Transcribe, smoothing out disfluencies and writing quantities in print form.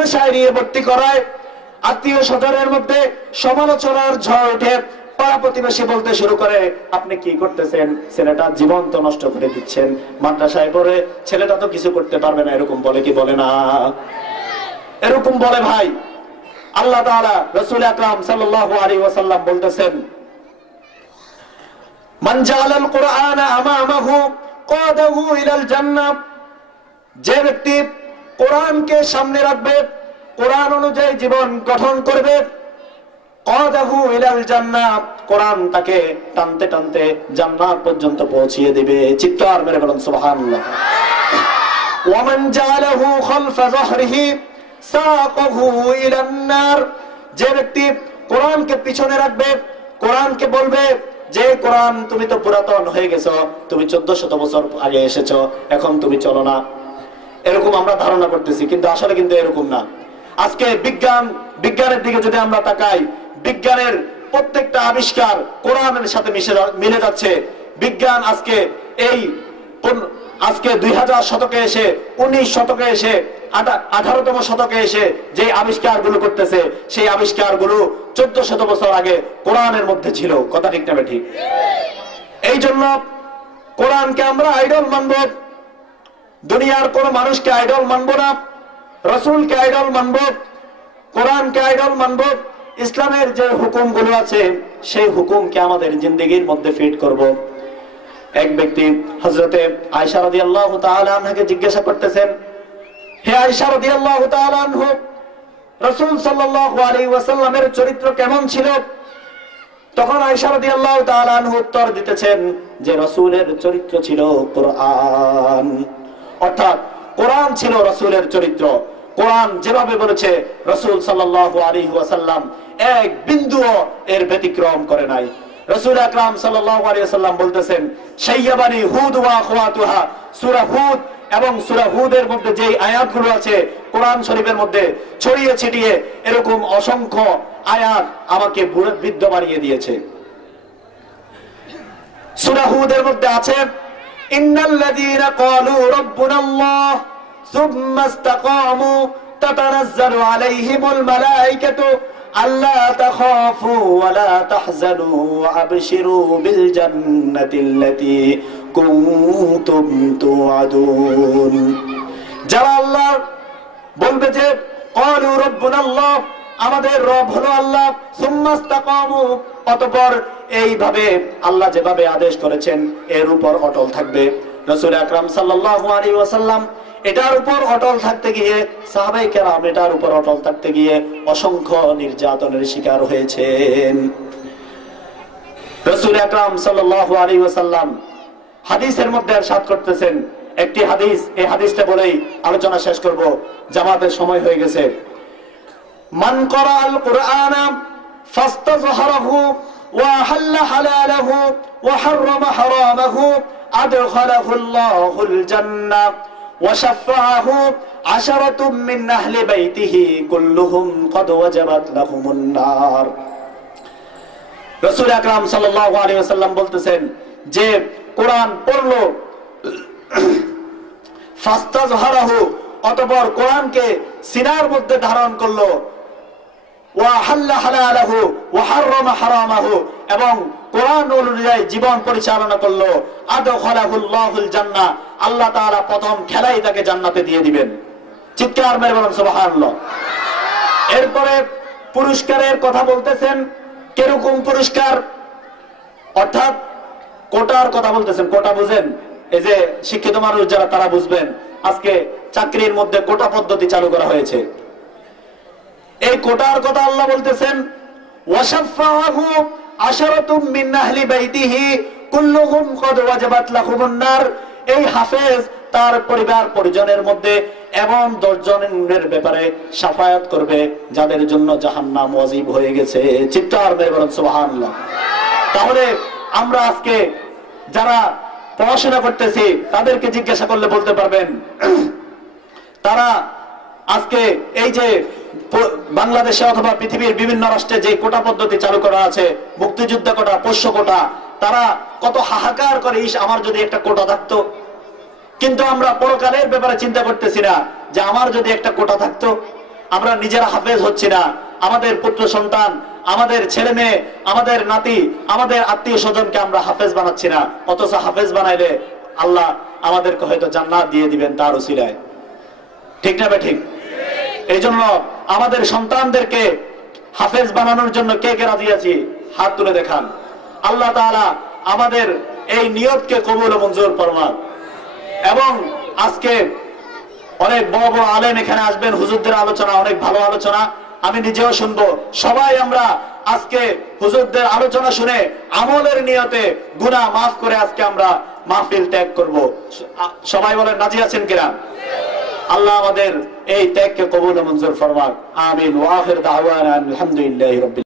নেশায় নিয়ে ভর্তি করায়, আত্মীয় স্বজনের মধ্যে সমালোচনার ঝড় উঠে, পাড়া প্রতিবেশী বলতে শুরু করে আপনি কি করতেছেন, ছেলেটা জীবন তো নষ্ট করে দিচ্ছেন, মাদ্রাসায় পড়ে ছেলেটা তো কিছু করতে পারবে না, এরকম বলে কি বলে না? এরকম বলে ভাই। আল্লাহ তাআলা রাসূল আকরাম সাল্লাল্লাহু আলাইহি ওয়াসাল্লাম বলতেছেন, মান জাআলাল কুরআনা আমামাহু কাদাহু ইলাল জান্নাহ, যে ব্যক্তি কোরআনকে সামনে রাখবে, কোরআন অনুযায়ী জীবন গঠন করবে, কাদাহু ইলাল জান্নাহ, কোরআন তাকে টানতে টানতে জান্নাত পর্যন্ত পৌঁছিয়ে দিবে। চিৎকার মেরে বলুন সুবহানাল্লাহ। ওয়া মান জাআলাহু খালফা যাহরিহি সাকাহু ইলান নার, যে ব্যক্তি কোরআনকে পিছনে রাখবে, কোরআনকে বলবে যে কোরআন তুমি তো পুরাতন হয়ে গেছো, তুমি 1400 বছর আগে এসেছো, এখন তুমি চলো না, এরকম আমরা ধারণা করতেছি, কিন্তু আসলে কিন্তু এরকম না। আজকে বিজ্ঞানের দিকে যদি আমরা তাকাই, বিজ্ঞানের প্রত্যেকটা আবিষ্কার কোরআনের সাথে মিলে যাচ্ছে। বিজ্ঞান আজকে 2000 শতকে এসে, 19 শতকে এসে, 18তম শতকে এসে যে আবিষ্কারগুলো করতেছে, সেই আবিষ্কারগুলো 1400 বছর আগে কোরআনের মধ্যে ছিল। কথা ঠিক না ঠিক? এই জন্য কোরআনকে আমরা আইডল মানব, দুনিয়ার কোন মানুষকে আইডল মানব না, রাসূলকে আইডল মানব, কোরআনকে আইডল মানব। ইসলামের যে হুকুমগুলো আছে সেই হুকুমকে আমাদের জিন্দেগির মধ্যে ফিট করব। এক ব্যক্তি হযরতে আয়েশা রাদিয়াল্লাহু তাআলা আনহাকে জিজ্ঞাসা করতেছেন, হে আয়েশা রাদিয়াল্লাহু তাআলা আনহু, রাসূল সাল্লাল্লাহু আলাইহি ওয়াসাল্লামের চরিত্র কেমন ছিল? তখন আয়েশা রাদিয়াল্লাহু তাআলা আনহু উত্তর দিতেছেন যে রাসূলের চরিত্র ছিল কোরআন, অর্থাৎ কোরআন ছিল রাসূলের চরিত্র। কোরআন যেভাবে বলেছে রাসূল সাল্লাল্লাহু আলাইহি ওয়াসাল্লাম এক বিন্দুও এর ব্যতিক্রম করে নাই। রাসূল আকরাম সাল্লাল্লাহু আলাইহি ওয়াসাল্লাম বলতেছেন, শাইয়াবানি হুদ ওয়া আখওয়াতুহা, সূরা হুদ এবং সূরা হুদের মধ্যে যে আয়াতগুলো আছে কোরআন শরীফের মধ্যে ছড়িয়ে ছিটিয়ে, এরকম অসংখ্য আয়াত আমাকে বৃদ্ধ বানিয়ে দিয়েছে। সূরা হুদের মধ্যে আছে, ইন্নাল্লাযীনা ক্বালু রাব্বুনাল্লাহ সুম্মা ইসতাকামু তাতানাজ্জালু আলাইহিমুল মালায়েকাতু আল্লা তাখাফু ওয়া লা তাহজানু ওয়া আবশিরু বিল জান্নাতিল্লাতী কুনতুম তুআদুন। যারা আল্লাহ বলবে যে ক্বালু রাব্বুনাল্লাহ, আমাদের রব হলো আল্লাহ, সুম্মা ইসতাকামু, অতঃপর এইভাবে আল্লাহ যেভাবে আদেশ করেছেন এর উপর অটল থাকবে। রাসূল আকরাম সাল্লাল্লাহু আলাইহি ওয়াসাল্লাম এটার উপর অটল থাকতে গিয়ে, সাহাবায়ে কেরাম এটার উপর অটল থাকতে গিয়ে অসংখ্য নির্যাতনের শিকার হয়েছেন। রাসূল আকরাম সাল্লাল্লাহু আলাইহি ওয়াসাল্লাম হাদিসের মধ্যে ইরশাদ করতেছেন, একটি হাদিস, এই হাদিসটা বলেই আলোচনা শেষ করব, জামাতের সময় হয়ে গেছে। মান ক্বারাআল কুরআনা ফাস্তাযহারাহু ওয়া হাল্লা হালালাহু ওয়া হাররামা হারামাহু আদখালাহু আল্লাহুল জান্নাহ ওয়া শাফাআহু আশারাতুম মিন আহলি বাইতিহি কুল্লুহুম ক্বাদ ওয়াজাবাত লাহুমুন নার। রাসূল আকরাম সাল্লাল্লাহু আলাইহি ওয়াসাল্লাম বলতেছেন যে কোরআন পড়লো, ফাস্তাযহারাহু, অতঃপর কোরআনকে সিনার মধ্যে ধারণ করলো, ওয়া হাল্লা হালালাহু ওয়া হাররামা হারামাহু, এবং কোরআন অনুযায়ী জীবন পরিচালনা করলো, আদখালাহুল্লাহুল জান্নাহ, আল্লাহ তাআলা প্রথম খেলাই তাকে জান্নাতে দিয়ে দিবেন। চিৎকার মেরে বলুন সুবহানাল্লাহ। এরপরে পুরস্কারের কথা বলতেছেন, কিরকম পুরস্কার? অর্থাৎ কোটার কথা বলতেছেন। কোটা বুঝেন? এই যে শিক্ষিত মানুষ যারা তারা বুঝবেন, আজকে চাকরির মধ্যে কোটা পদ্ধতি চালু করা হয়েছে। এই কোটার কথা আল্লাহ বলতেছেন, ওয়াশাফাহু আশারাতুম মিন আহলি বাইতিহি কুল্লুহুম ক্বাদ ওয়াজাবাত লাহুমুন নার। এই হাফেজ তার পরিবার পরিজনের মধ্যে এমন 10 জনের ব্যাপারে শাফায়াত করবে যাদের জন্য জাহান্নাম ওয়াজিব হয়ে গেছে। চিৎকার মেরে বলুন সুবহানাল্লাহ। তাহলে আমরা আজকে যারা পড়াশোনা করতেছি তাদেরকে জিজ্ঞাসা করলে বলতে পারবেন, তারা আজকে এই যে বাংলাদেশে অথবা পৃথিবীর বিভিন্ন রাষ্ট্রে যে কোটা পদ্ধতি চালু করা আছে, মুক্তিযুদ্ধ কোটা, পোষ্য কোটা, তারা কত হাহাকার করে, আমার যদি একটা কোটা থাকতো। কিন্তু আমরা পরকালের ব্যাপারে চিন্তা করতেছি না যে আমার যদি একটা কোটা থাকতো, আমরা নিজেরা হাফেজ হচ্ছি না, আমাদের পুত্র সন্তান, আমাদের ছেলে মেয়ে, আমাদের নাতি, আমাদের আত্মীয় স্বজনকে আমরা হাফেজ বানাচ্ছি না। অথচ হাফেজ বানাইলে আল্লাহ আমাদেরকে হয়তো জান্নাত দিয়ে দিবেন তার উসিলায়। ঠিক না ঠিক? এই জন্য আমাদের সন্তানদেরকে হাফেজ বানানোর জন্য কে কে রাজি আছি হাত তুলে দেখান। আল্লাহ তাআলা আমাদের এই নিয়তকে কবুল ও মঞ্জুর ফরমান। এবং আজকে অনেক বড় বড় আলেম এখানে আসবেন, হুজুরদের আলোচনা অনেক ভালো আলোচনা, আমি নিজেও শুনবো। সবাই আমরা আজকে হুজুরদের আলোচনা শুনে আমলের নিয়তে গুনাহ মাফ করে আজকে আমরা মাহফিল ত্যাগ করব। সবাই বলেন রাজি আছেন কিনা? আল্লাহ আমাদের এই ত্যাগকে কবুল ও মঞ্জুর ফরমান। আমিন। ওয়া আখির দাওয়ানা আলহামদুলিল্লাহি রাব্বিল